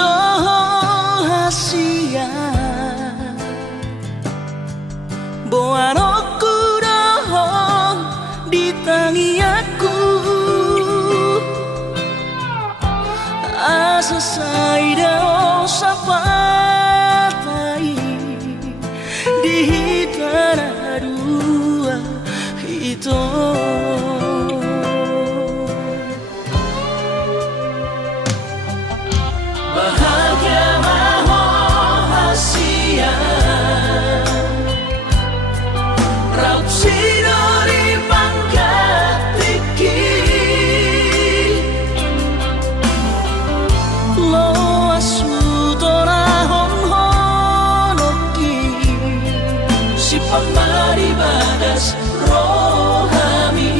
rahasia boan aku dohong di tangi aku asa saida sapatai di tanah dua itu. Bahagia rahasia raut sidori pangkat tiki lo asu tora hon honoki si pamari badas rohami.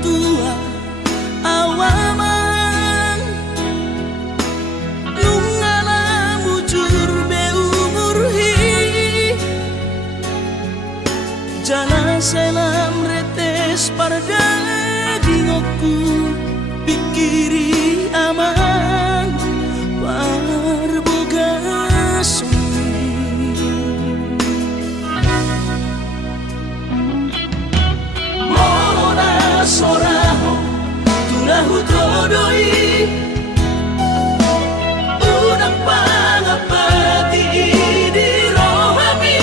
tua awaman nungala mujur be umurhi jana selam retes parda dingoku pikiri aman parboga sumi Morona soraho tunahu todoi unang pangapati di rohami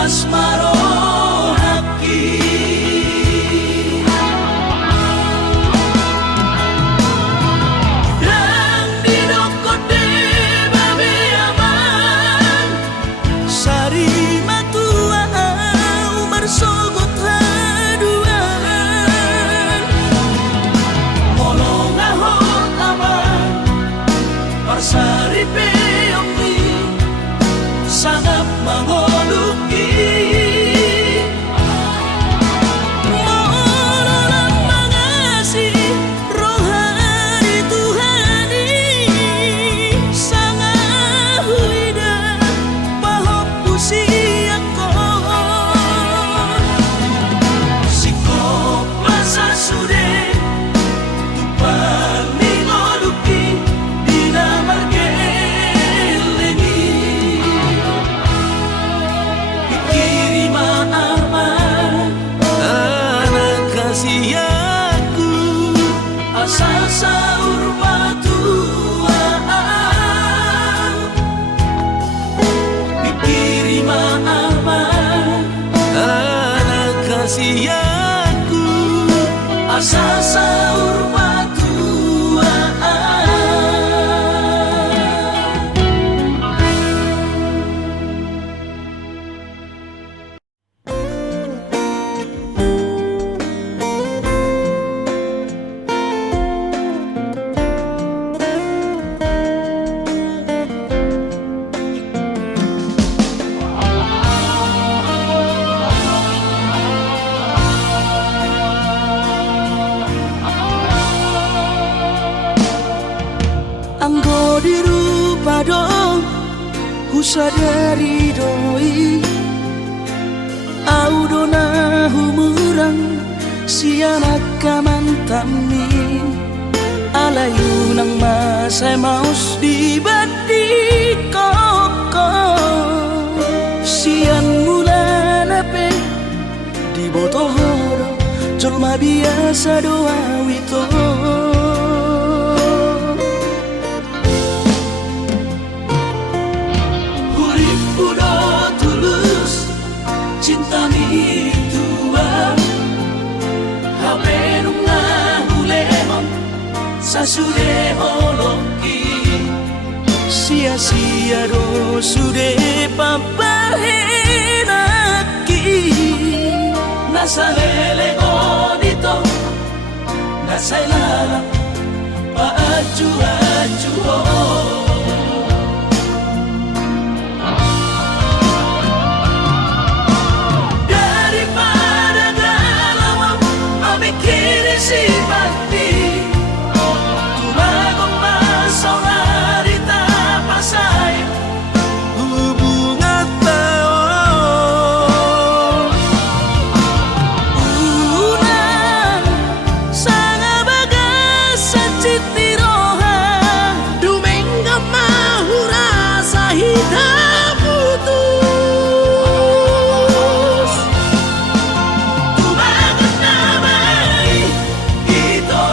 asmaro haki dan di dokote babe aman sari matua umar sogot haduan molong ahot aman parsari peongi sangat mengoluki mohon mengasih rohani Tuhani sangat huida pahop usiaku sikop masa sude tupan mengoluki dina margelengi pikirima aman anak kasih aku asal sahur matuaan pikirima aman anak kasih aku asal sahur matuaan anggo dirupa dong husadari doi audona humurang sianak kamantami alayunang masay maus di badi koko sian mula nape di botohoro colma biasa doa wito cinta mi tua hape nunga hulemon sasude holoki sia-sia do sude papahenaki nasalele godito nasailala paaju-aju simpati tumagong masauri tapasay hubungan taon unang sana bagas sa citi roha dumengga mahura sa hitam putus tumagon namay ito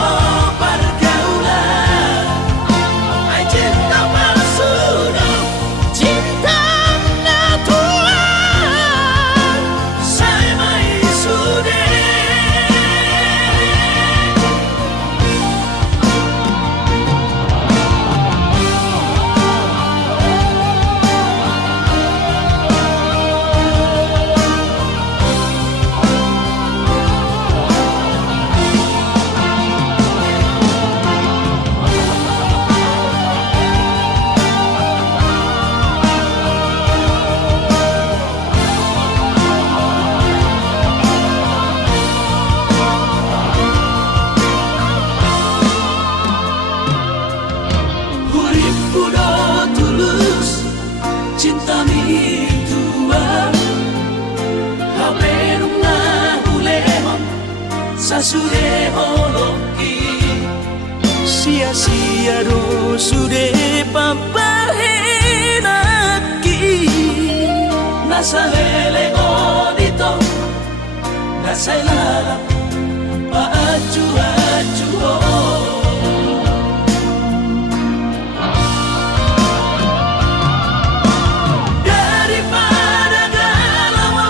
pergaulan ay cinta palsu cinta natural saya may sude cinta mi tua hape nunga hulemon sasude holoki sia-sia do sude papahenaki nasalele godito nasailala paaju-aju daripada galau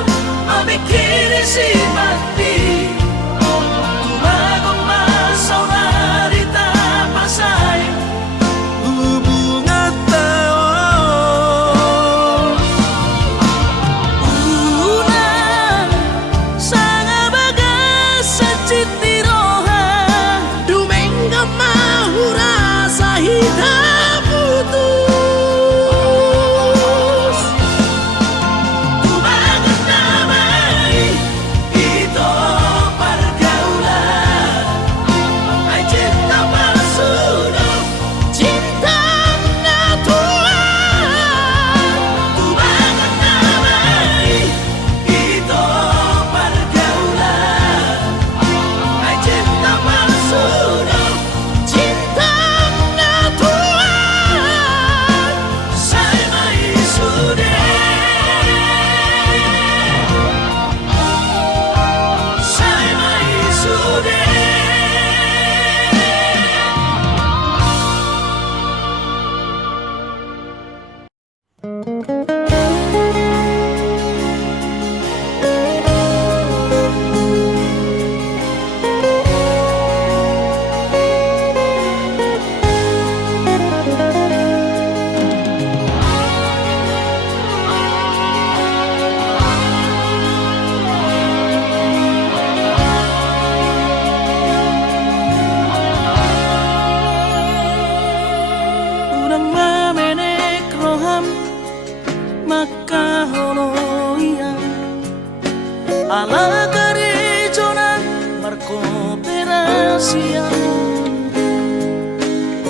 alla careggiona marco per asia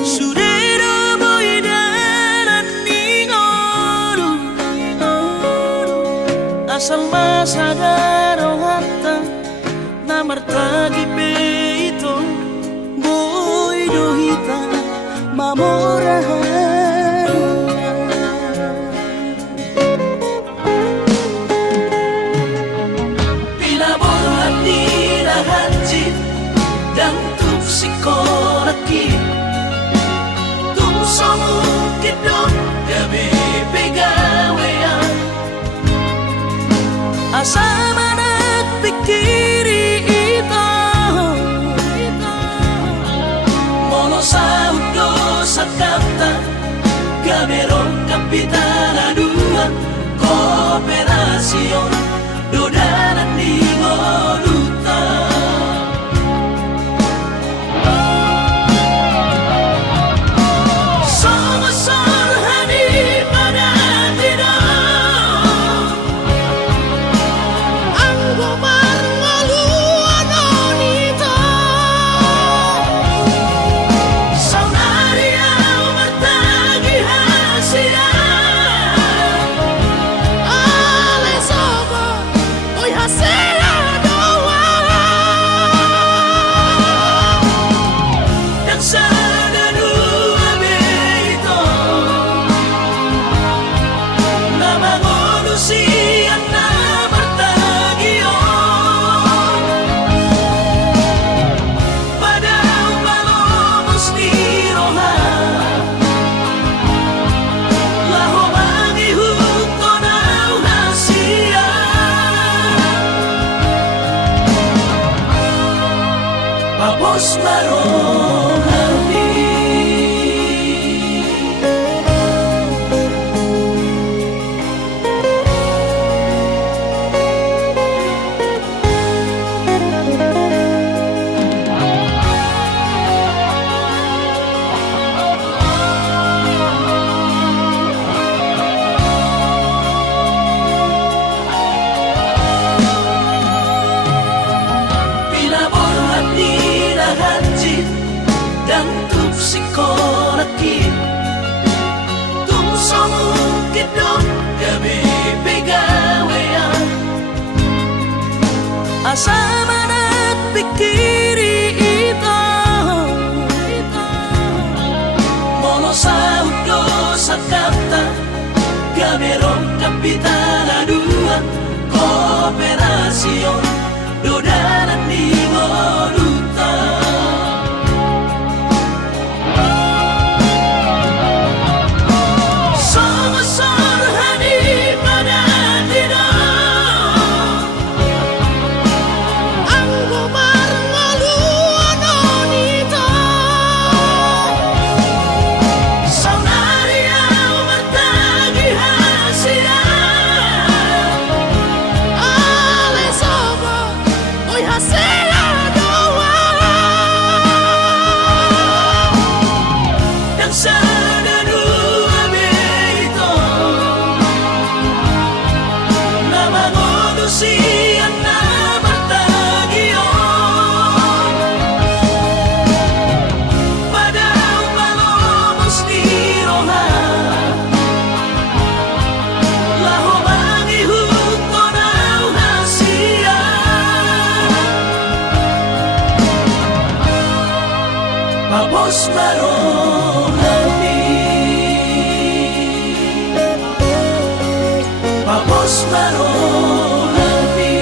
sudero boy dan ningoru asal masadaro hatta namartagi peito boy dohita mamorahan dan tuk sikoraki tuk somu kidong gabe pegawean asa manak pikiri ito mono saudo sakata gaberong kapitana dua kooperasion dodanan di moduta Papos marohani dan tuk sikoraki tuk somu kidong gabe pegawean asa manak pikiri ito mono saudo sakata gaberong kapitana dua kooperasion dodanan di moduta Papos marohani Papos marohani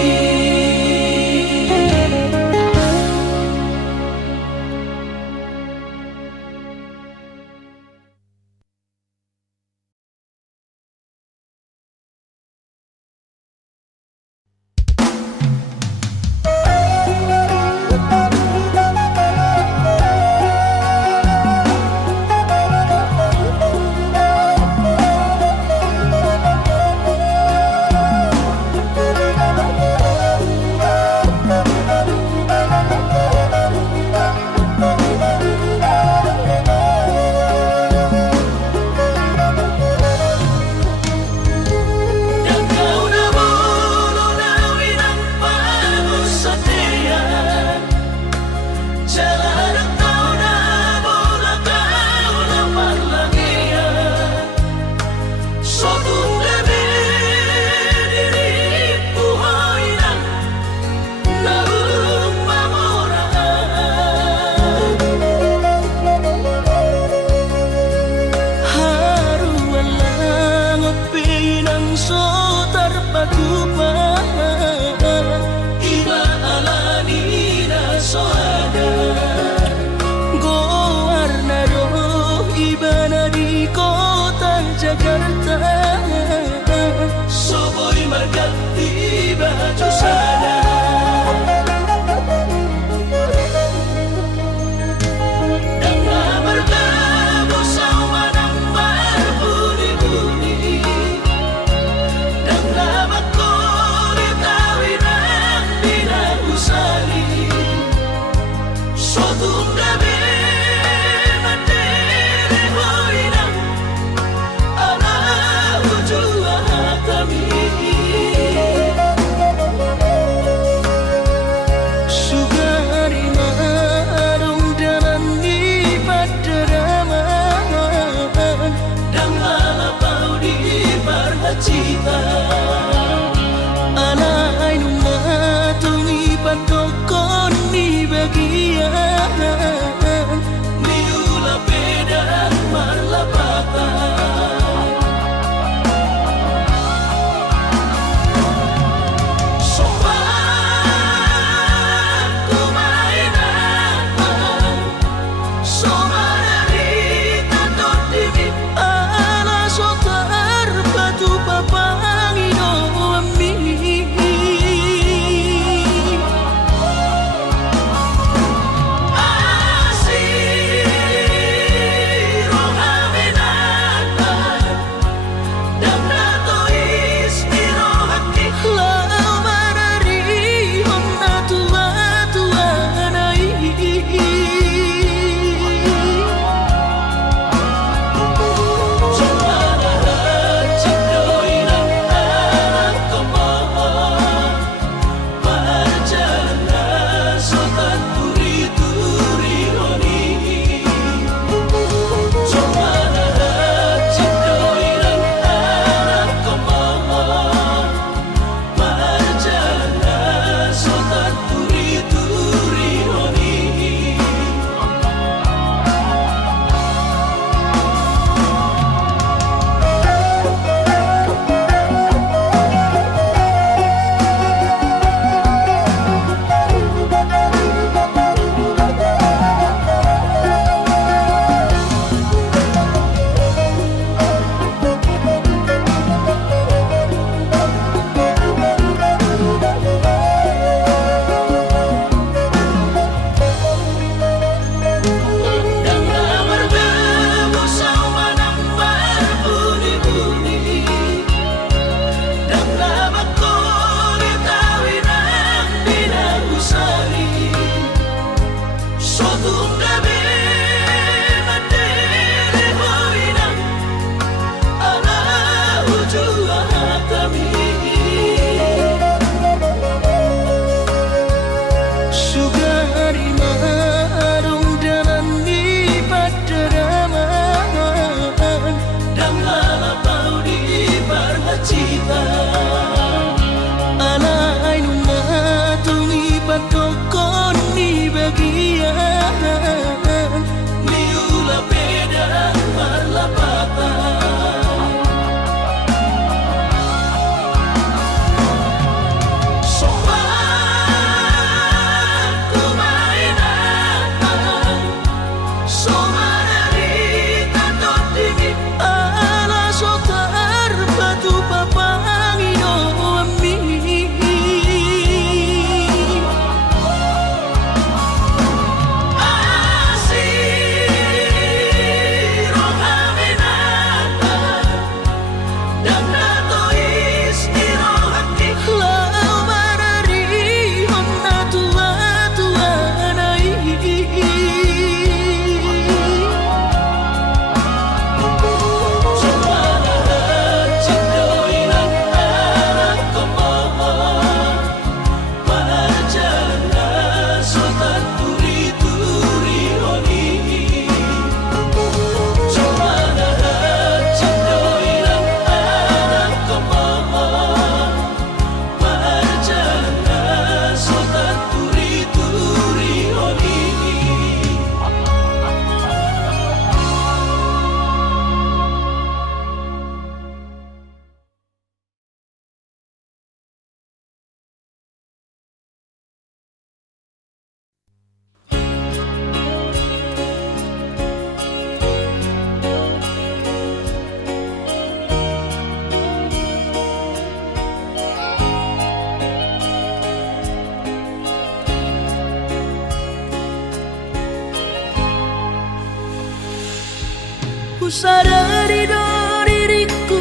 Ku sadari do diriku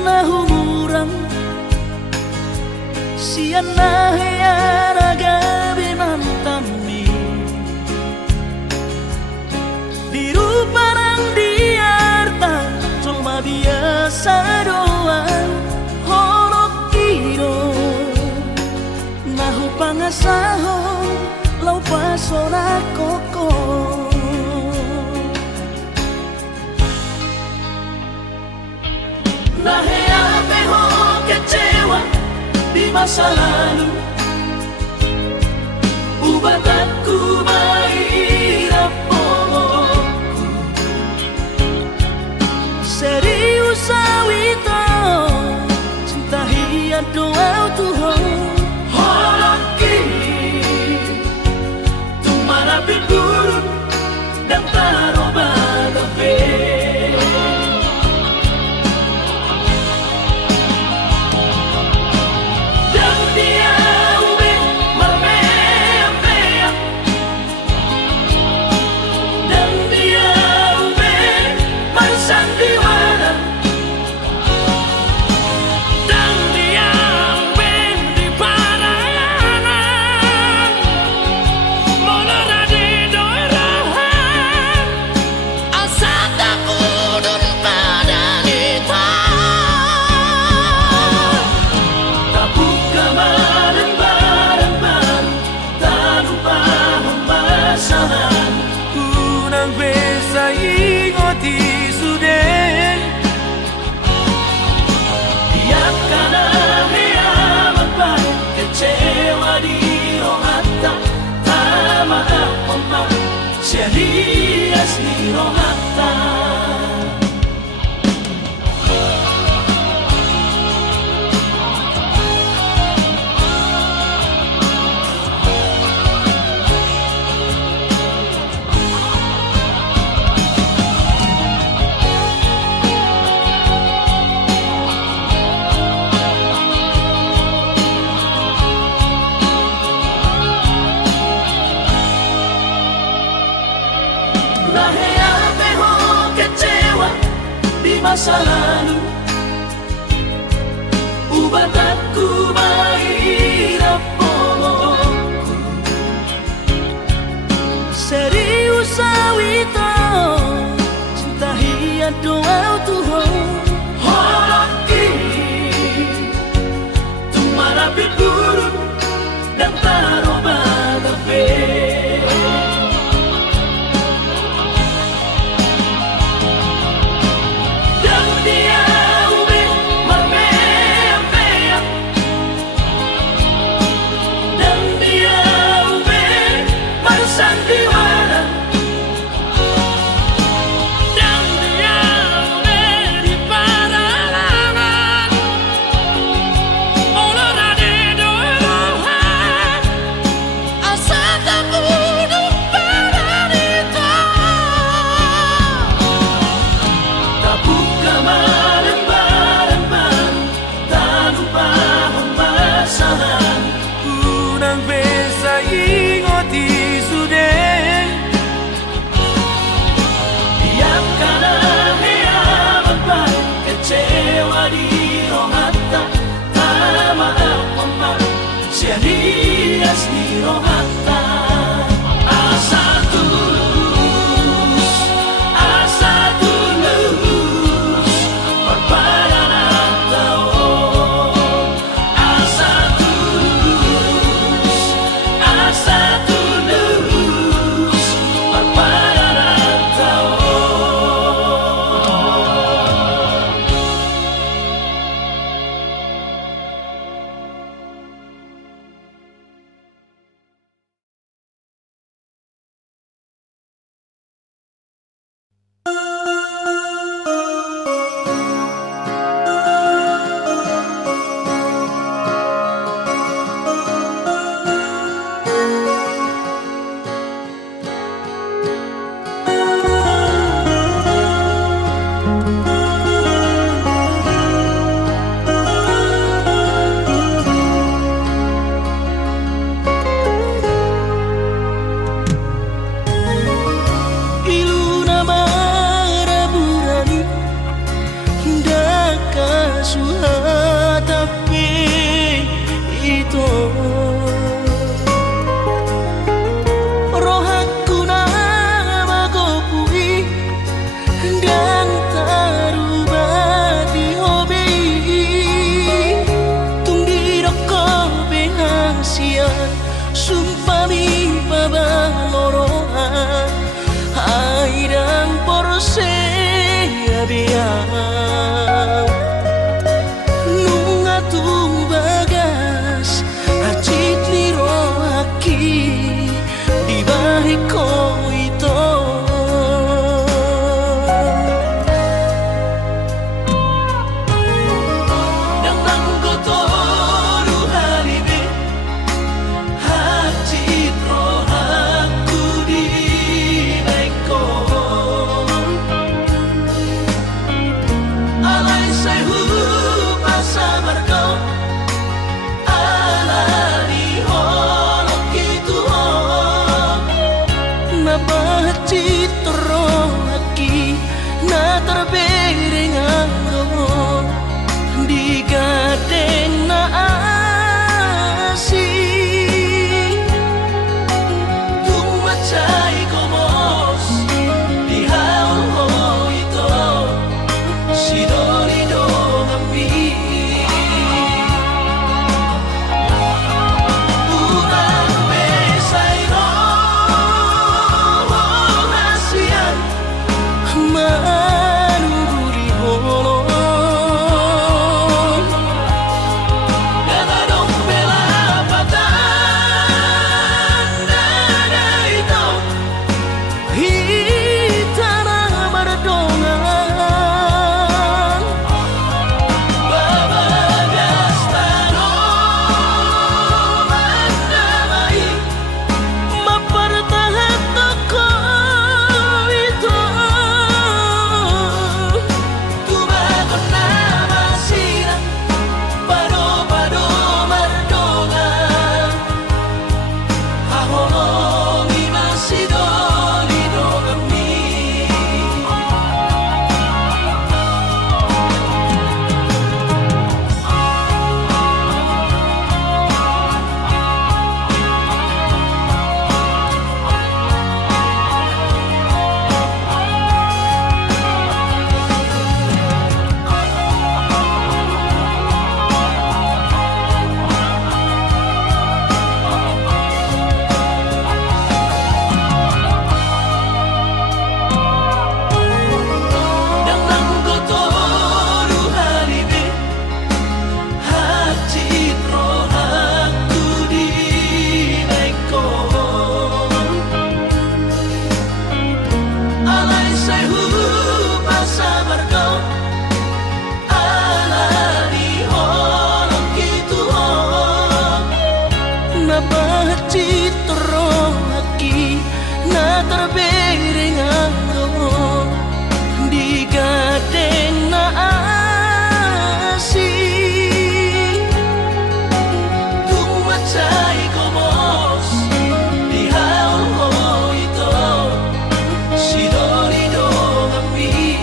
nahu murang siana heana gabe nantami biru parang diarta cuma biasa doang holok kiro nahu pangasahon lau pasona koko Nahe ape ho kecewa di masa lalu Ubat aku mahirap poloku serius awito cinta hiat doa Tuhan Holoki Tumara pigurun dan taroba kafe Serias ni rohata Nahe ape ho kecewa di masa lalu Ubat aku mahirap poloku serius awito cinta hiat doa Tuhan Holoki Tumara pigurun dan taroba kafe citro lagi na terbering aro di gadeng na asih tumacay komos di haul ito si dolido kami citro lagi na terbering aro di gadeng na asih tumacay komos di haul ito si dolido kami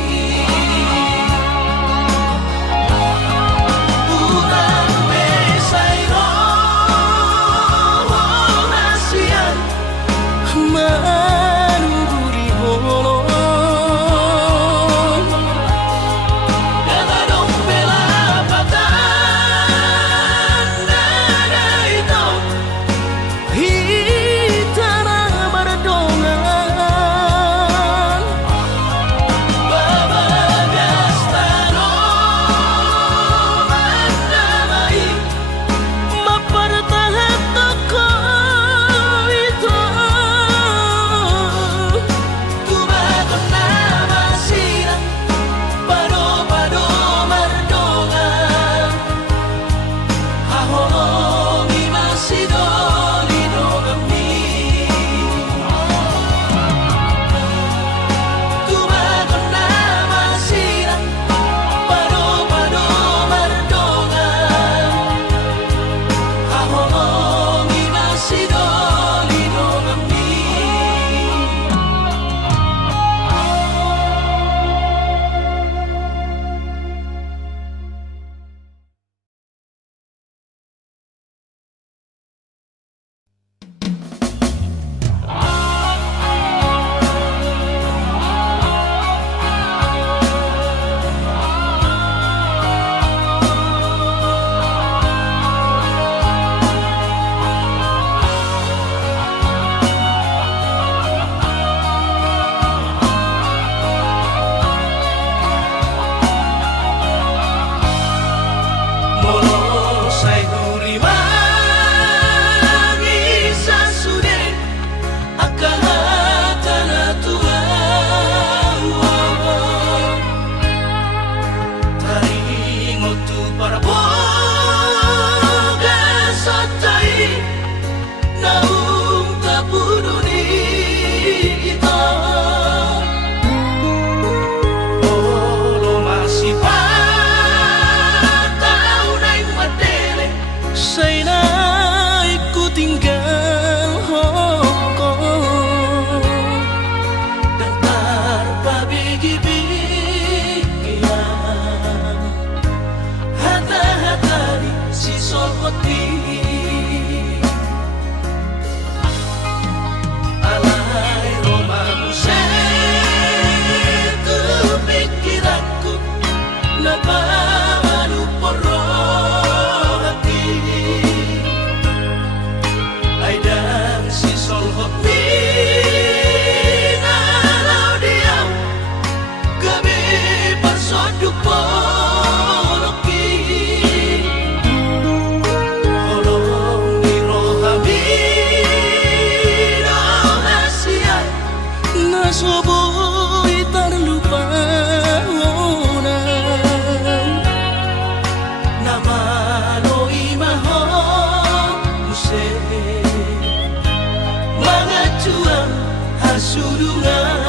Mga juang hasurungan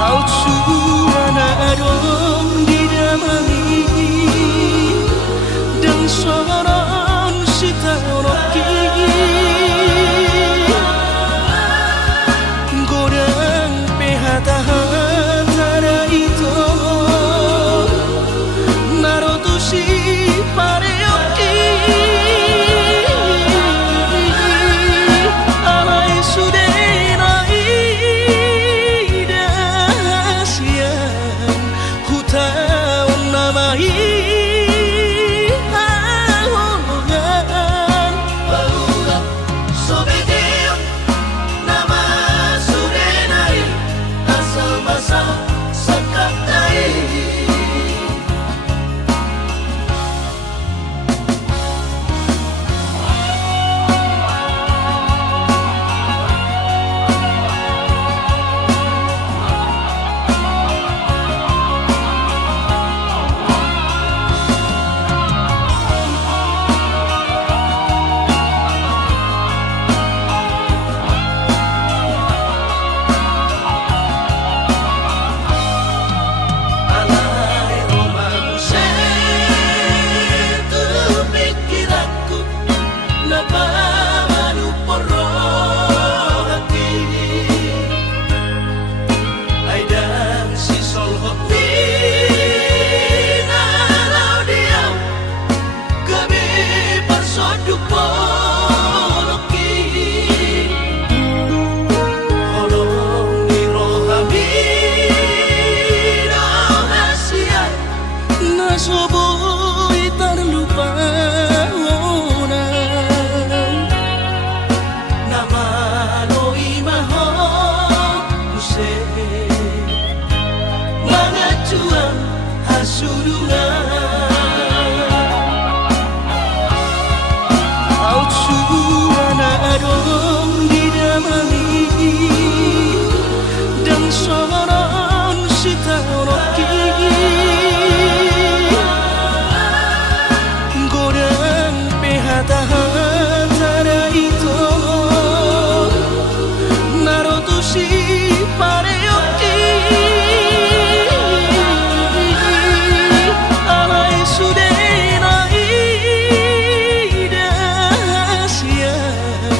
Au suana adong didamai Dan soron sitanoki Godang pehata-hata itu Narotusi pareoki Alai sudenai dahasian Hutaun namai ahongan Baulap sobedeo nama sudenai Asal basa sakatai Nasoboy tarlupaonan Namaloy mahal Muse Mga juang hasurungan Out suana adong didamai Dan soron sitanoki Hata-hata itu Narotusi pareoki Alai sudenai dahasian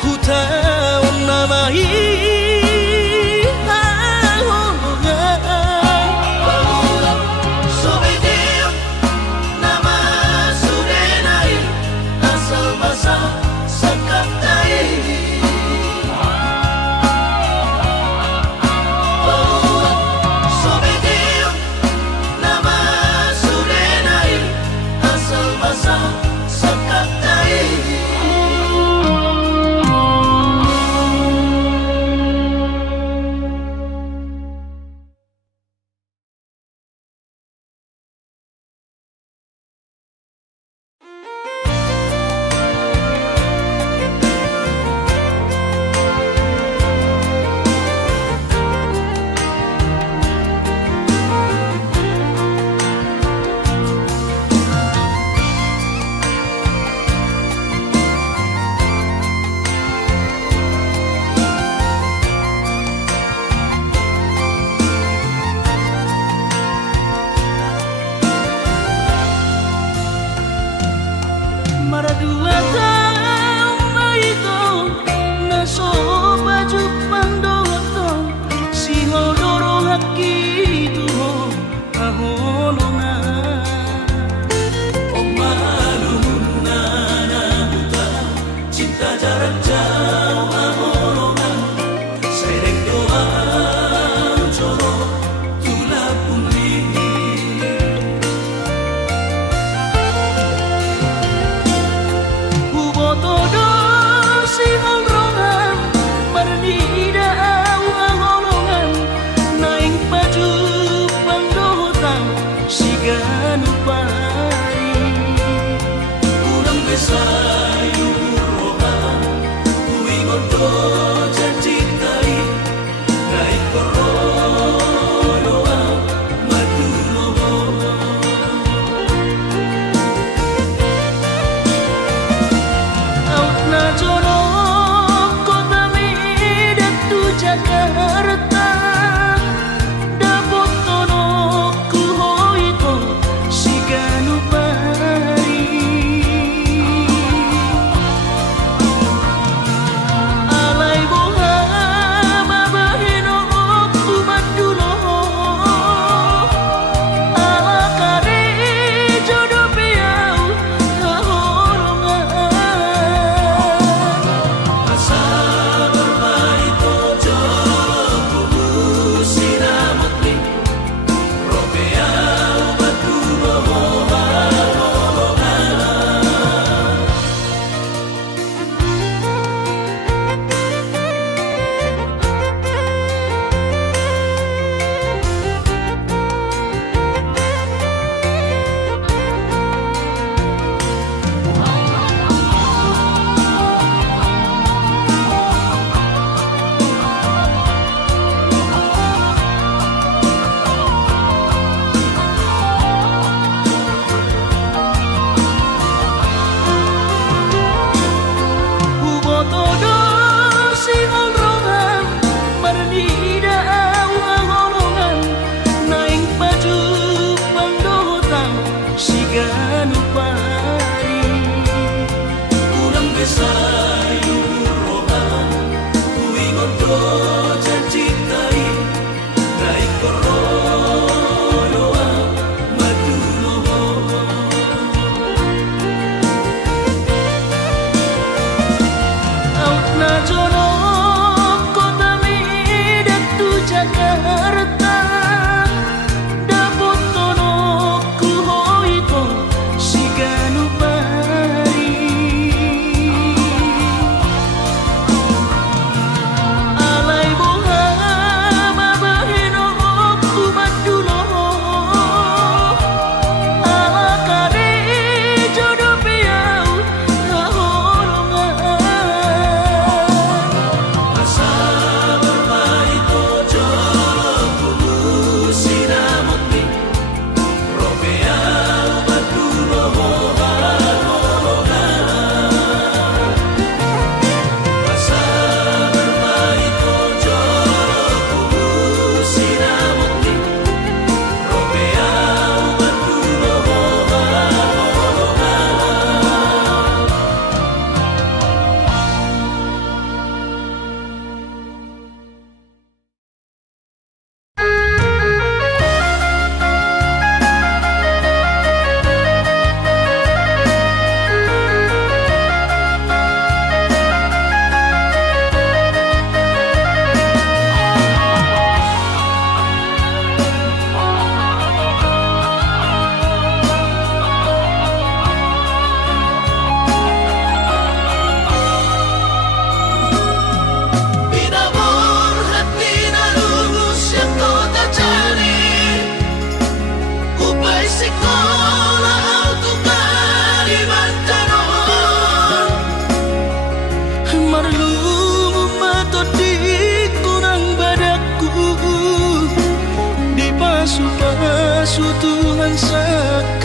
Hutaun namai ahongan Baulap sobedeo nama sudenai Asal basa sakatai Baulap sobedeo nama sudenai Asal basa sakatai Maradua tama ito Naso baju pandoto Si hodoro hakito Ahonongan O malum na namuta Cinta jarak jauh ahonongan Serek doa Joro tulap pulih Todo si honrongan Bernida awang-olongan Naing baju pangdohotang Si ganupari Kurang besar yurohan Uingon do jancintai Naik korodoa Matuloho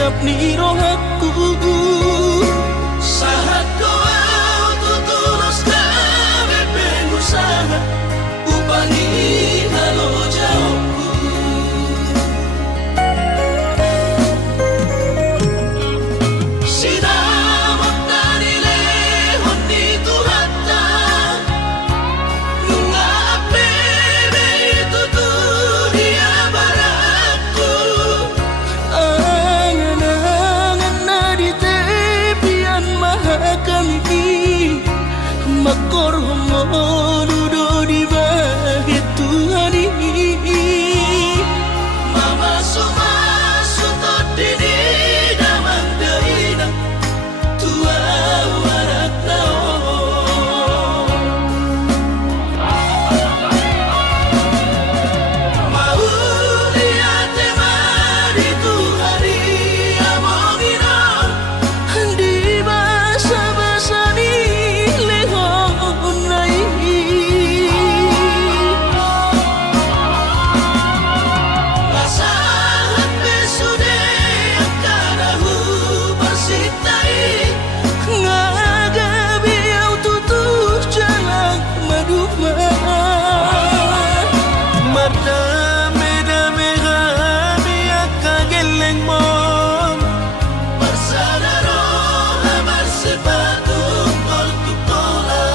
tetap ni rohaku. Sahat doa tutulus kami pengusaha upangi halo jawabku. Sinamak dari lehon di Tuhata nunga apebe itu tuh dia barakku. Angan-angan na di tepian mahakami makor homo dudo di bahit Tuhani. Mama suma sutot dini damang daina tua warak tao. Mau lihat temari Tuhani amongina di basa-basa ni lehon nai. Basahan besude akarahu bersitai ngagabi au tutuh jalan maduma. Mardame-dame kami akageleng mon bersadaro hamar sepatu tol tutola.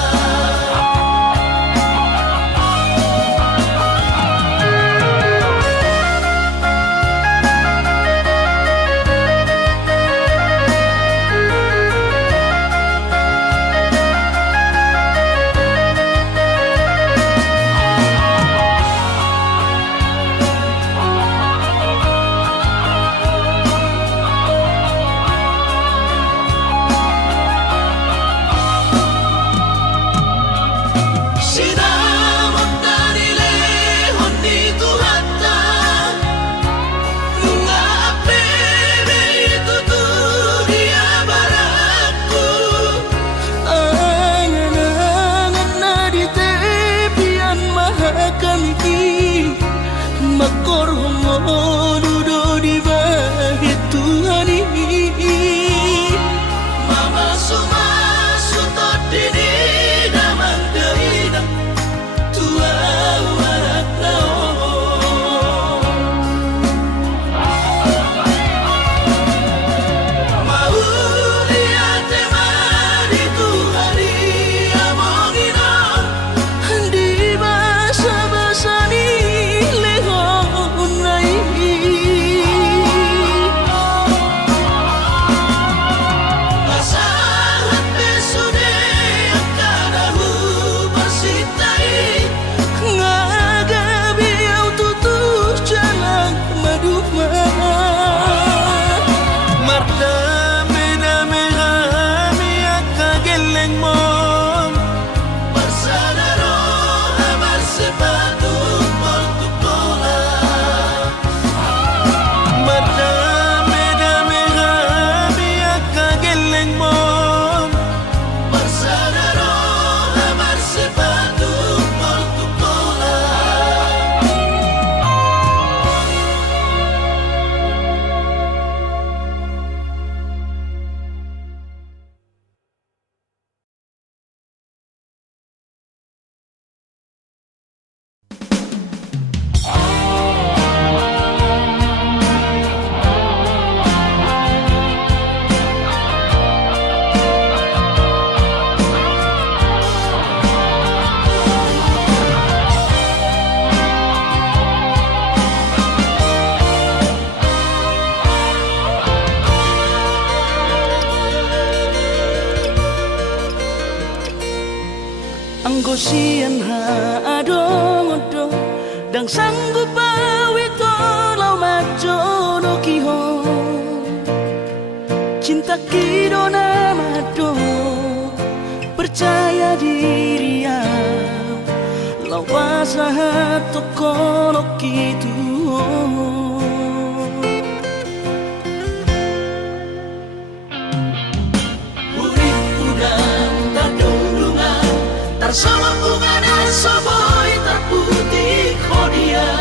Sinamak dari lehon di Tuhata nunga apebe itu tuh dia barakku. Angan-angan na di tepian mahakami makor homo dudo di bahit Tuhani. Mama suma sutot dini damang daina tua warak tao. Mau lihat temari Tuhani amongina di basa-basa ni lehon nai. Basahan besude akarahu bersitai ngagabi au tutuh jalan maduma. Mardame-dame kami akageleng mon bersadaro hamar sepatu tol tutola. Mardame-dame kami akageleng mon bersadaro hamar sepatu tol tutola. Anggo sian ha adong-odong dang sanggup awit lau majono kihon cinta kidona mado percaya diri ya lau pasahat tokono kitu. Sama bunga dan soboy terputih kodia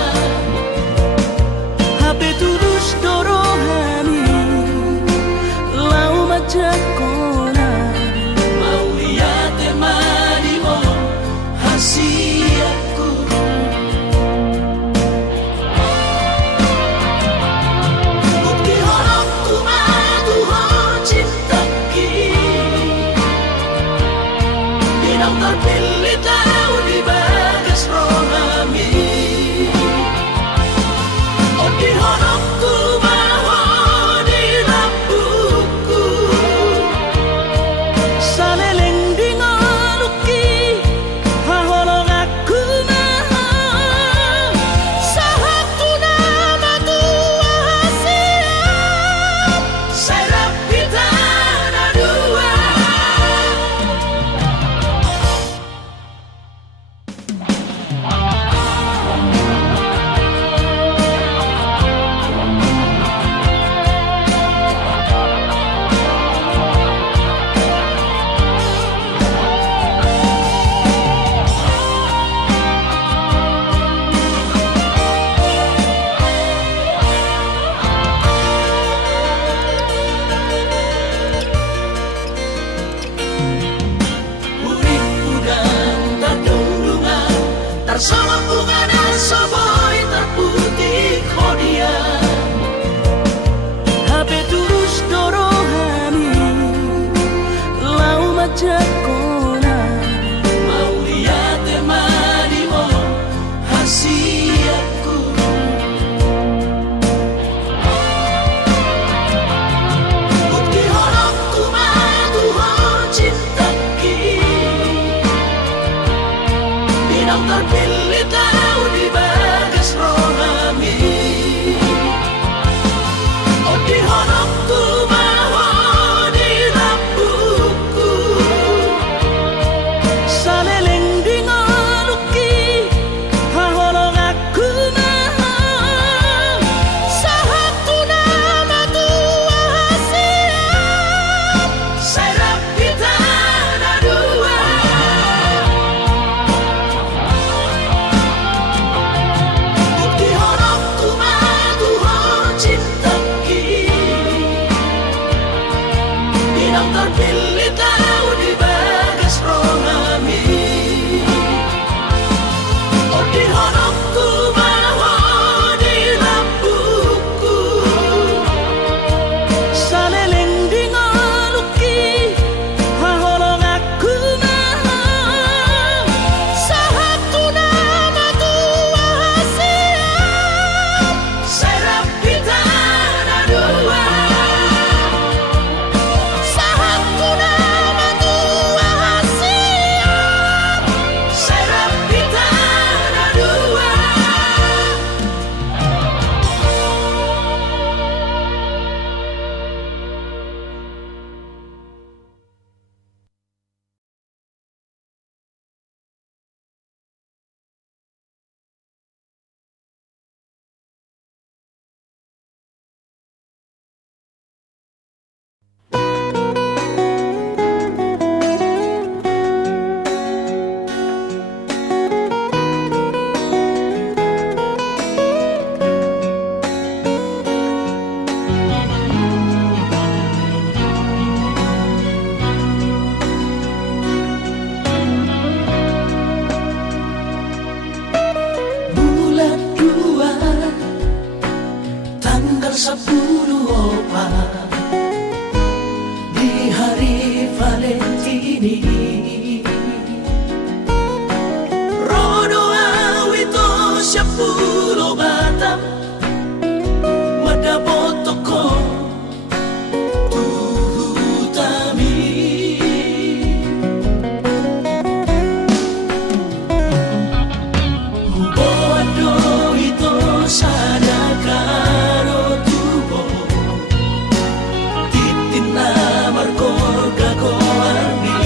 HP tulus dorohani terpilih tahu di bagas rohami. Oh di honokku bawa di lampuku, saleleng di ngaluki haholong aku maha sahatu nama tua siap serap kita ada dua. Uripku dan terdundungan tersama bunga dan soboy terputih kodian. HP terus dorohani lau majakona Mau lihat temani mo hasiatku. Bukti honokku matuhon cintaki, bidang terpilih tahu di bagas rohami. Oh di honokku bawa di lampuku, saleleng di ngaluki haholong aku maha sahatu nama tua siap serap kita ada dua. Bukti honokku matuhon cintaki, bidang terpilih tahu di bagas rohami. Oh di honokku bawa di lampuku, saleleng di ngaluki haholong aku maha sahatu nama tua siap serap kita ada dua. sahatu nama tua siap Serap kita ada dua. Bulan 2 tanggal 10 di hari Valentini, rodo awito 10 Batam madabotoko tuhutami. Hubodo ito sana karo tubo titin na markor gagoarni.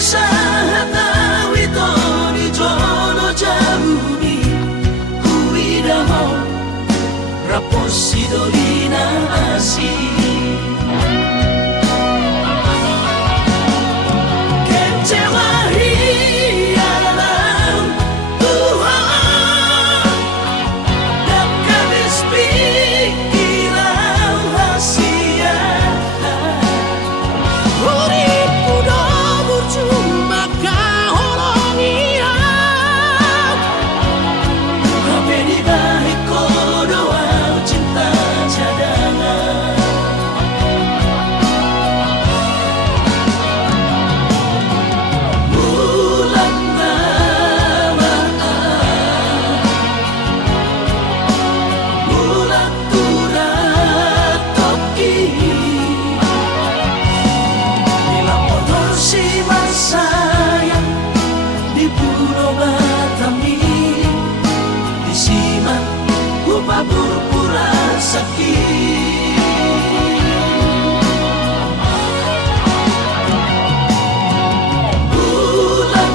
usaha tawito di jono jamuni huidaho raposi dolina asi kecewa hialam Tuhan dan kabis pikiran hasia uripu do bercuma kahorong iya Habe di baik doa cinta cadangan bulan nama bulan turat toki bila motor si masayang di pulau Batami disimak upah pura sakit bulan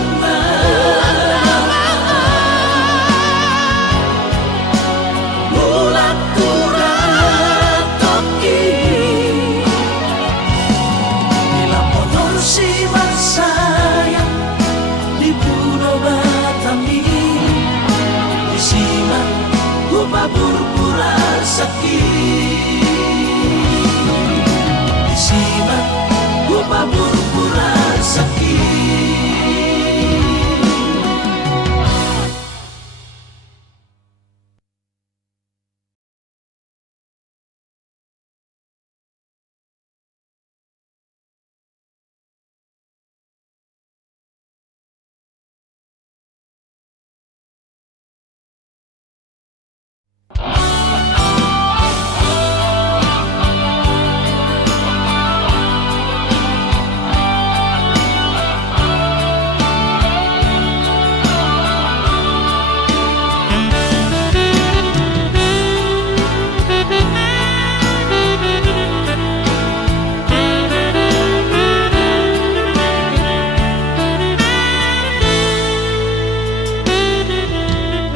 bulan turat toki bila motor si masayang di pulau Batami disimak upah pura sakit disimak upah pura sakit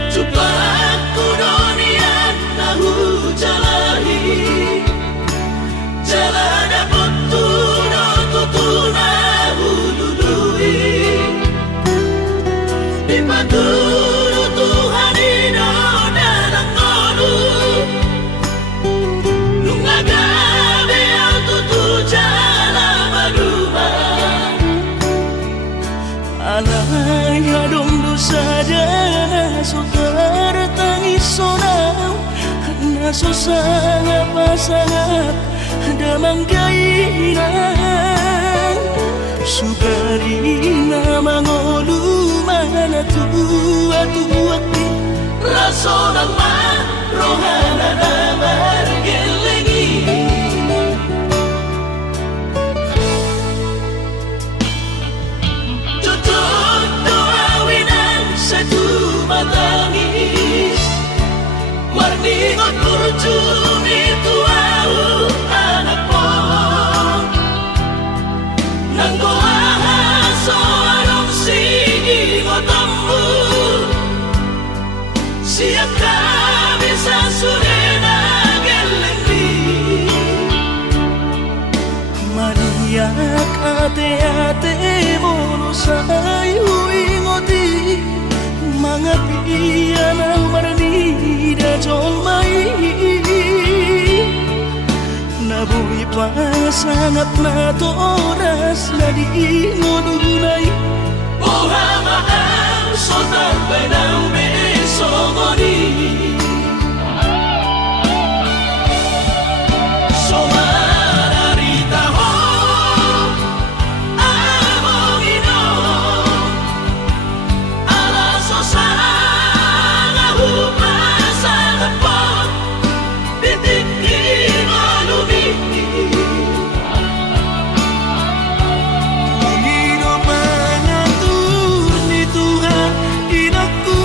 Coba aku dunia tahu jalahi jalan dapat tutuna hulului dipandu Tuhan ino dalam ngolu nungaga beal tutu jalan maduma alay adong dosa dana saudara tangis sonau na susah pasangap damang kainan sugarina mangolu mana tua tuakti raso nama rohana damar gelengi Tutup doa winan satu matangis warni ngot kurcumi tuau anak pohon nanggo ahaso arong sigi ngotambu siap kabisa surena gelengi mariak ate-ate mono sayu ingoti mga piyan ang maranida jong mai nabuhi pa sangat na toras na di ngodunay ohama ang sotar benang besongoni somararita ho among ino ala sosanga hupasa napot bitikin olumi Panginoon mangatur ni Tuhan inakku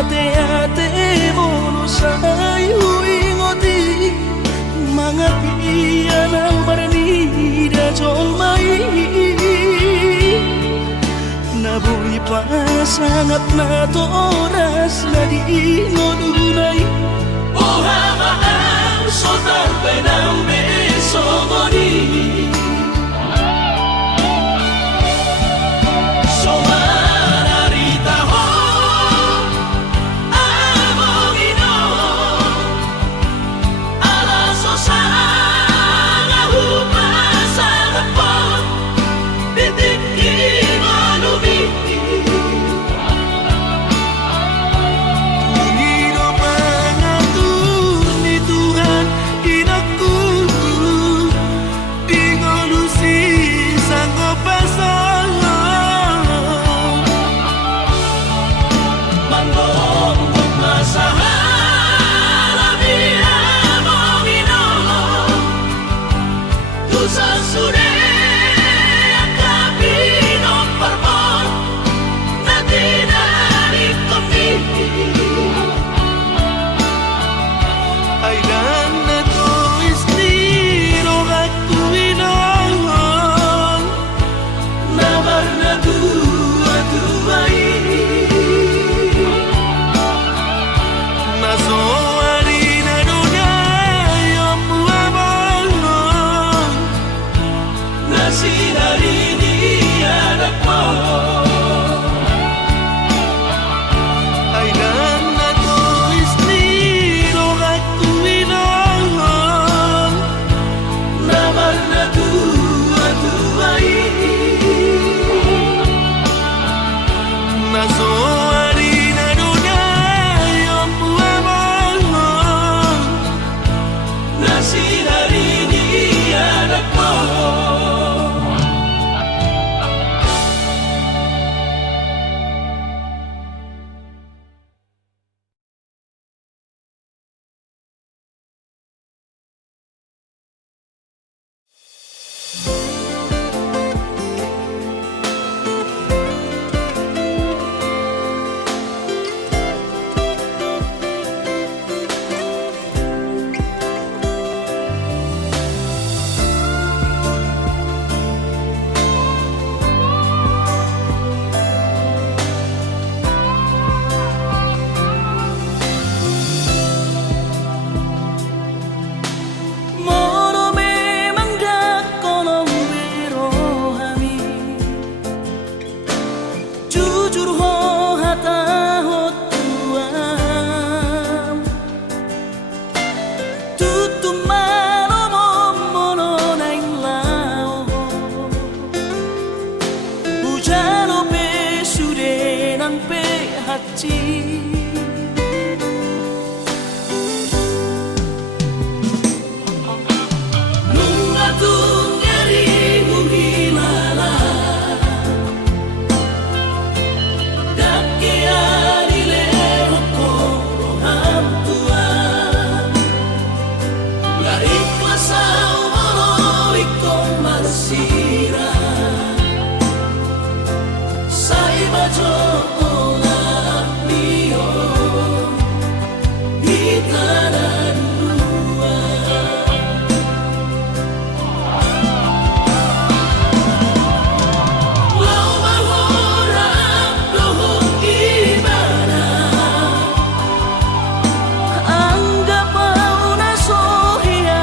ate-ate mono sayu ingoti mangatia nang baranida jong mai nabuhi pasangat na toras na di ngodunay Ohama ang sotar penang besomoni Somararita ho amongino Alaso sana hupasang po Bitiki malumi Unido pangatun ni Tuhan inaku Ingolusi sanggup pasang Mandong masahala bihamongino Tusan sure akabino parmon Natinari kami Ay dan na to istiro aku inangon Namar na dua-dua ini Nasoari na dunay ang buwabangon Nasinari ni anak mo Ay dan na to istiro aku inangon Namar na dua-dua ini Nasoari na dunay ang buwabangon Nasinari ni anak mo Moro memang dak kolong birohami Jujur ho hata ho tuam Tutu malo momono naing lao Ujalo pe sude nang pe hati Nung atung nyari humilala Dake arile hokoro hamtuan La ikhlas au molo ikong marsira Sai bajo olah mio Hitana dua Lau mahorap lohong imana Anggap au na sohiya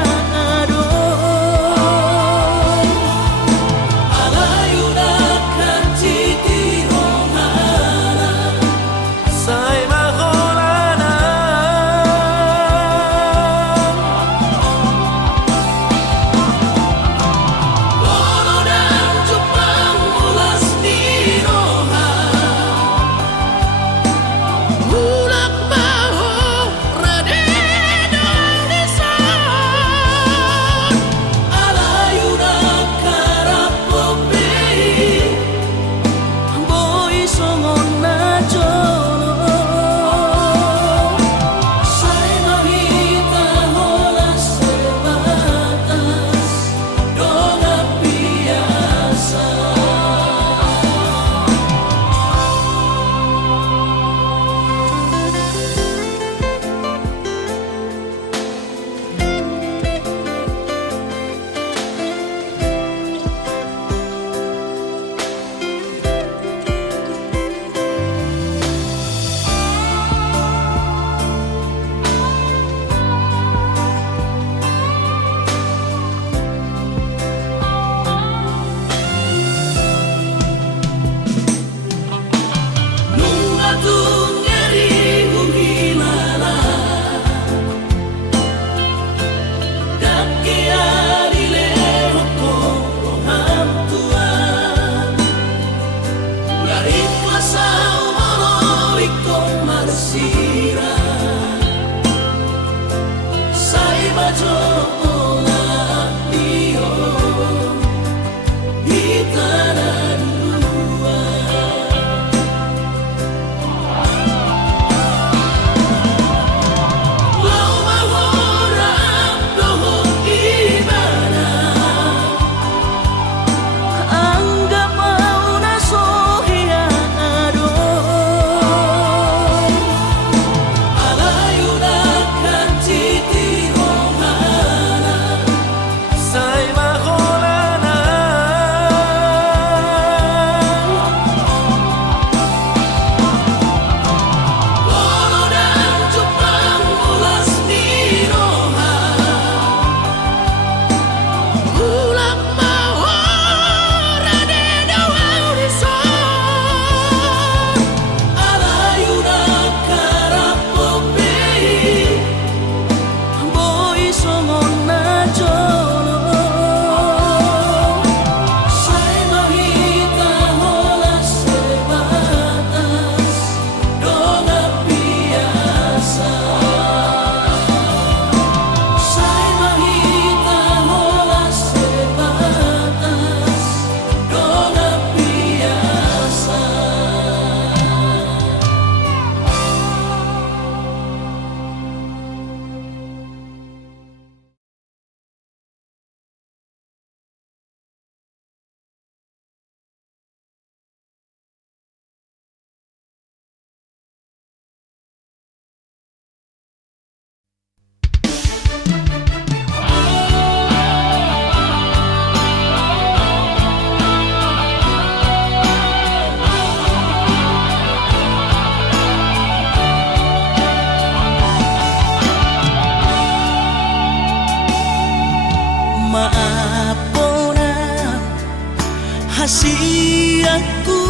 siangku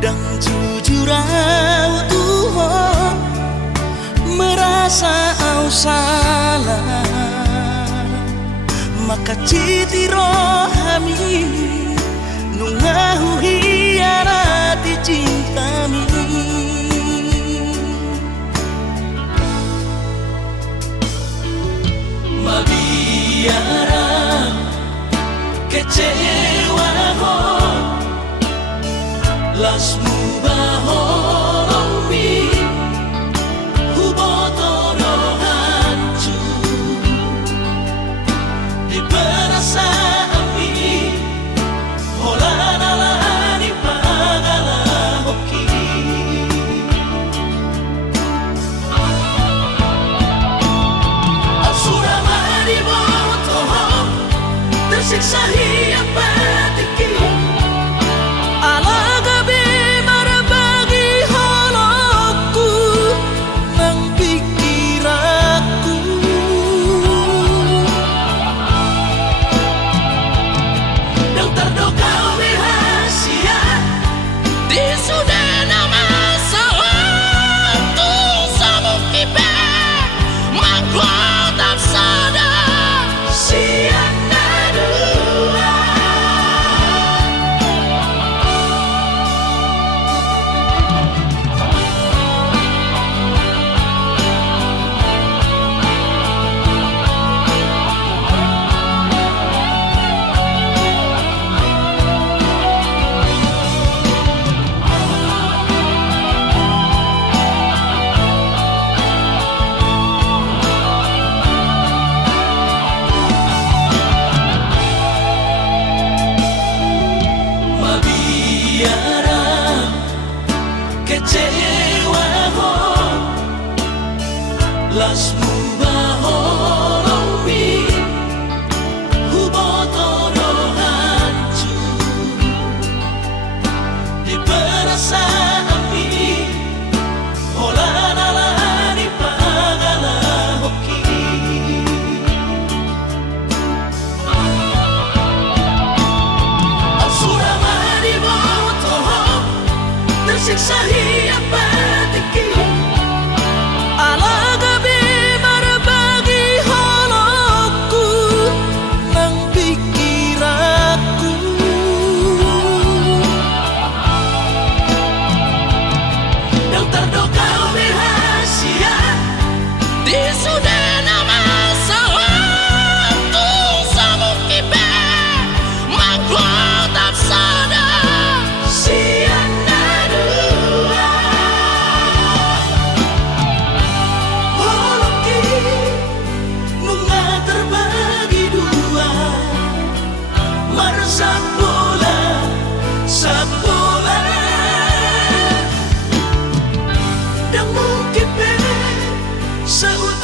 dan jujur au Tuhan merasa au salah maka citi rohami nungahu hiarati cintami mabiara kecewa ho lasmu bahorongmi hubotono hancur di perasaan holanalani pagala hoki Asuramani botoho tersiksa hiap batiki alagabi marabagi halakku nang pikiranku dan terdokau rahasia di sudah nama sawatu samukibe mangkuatan sadar siang nadua mabiara kecewa ho lasmu bahorongmi hubotono hancur di perasaan holanalani pagala hoki Asuramani botoho tersiksa hiap batiki alagabi marabagi halakku nang pikiranku dan terdokau rahasia di sudah nama sawatu samukibe mangkuatan sadar siang nadua holoki nunga terbagi dua meresap bola sabola dan mungkin sauta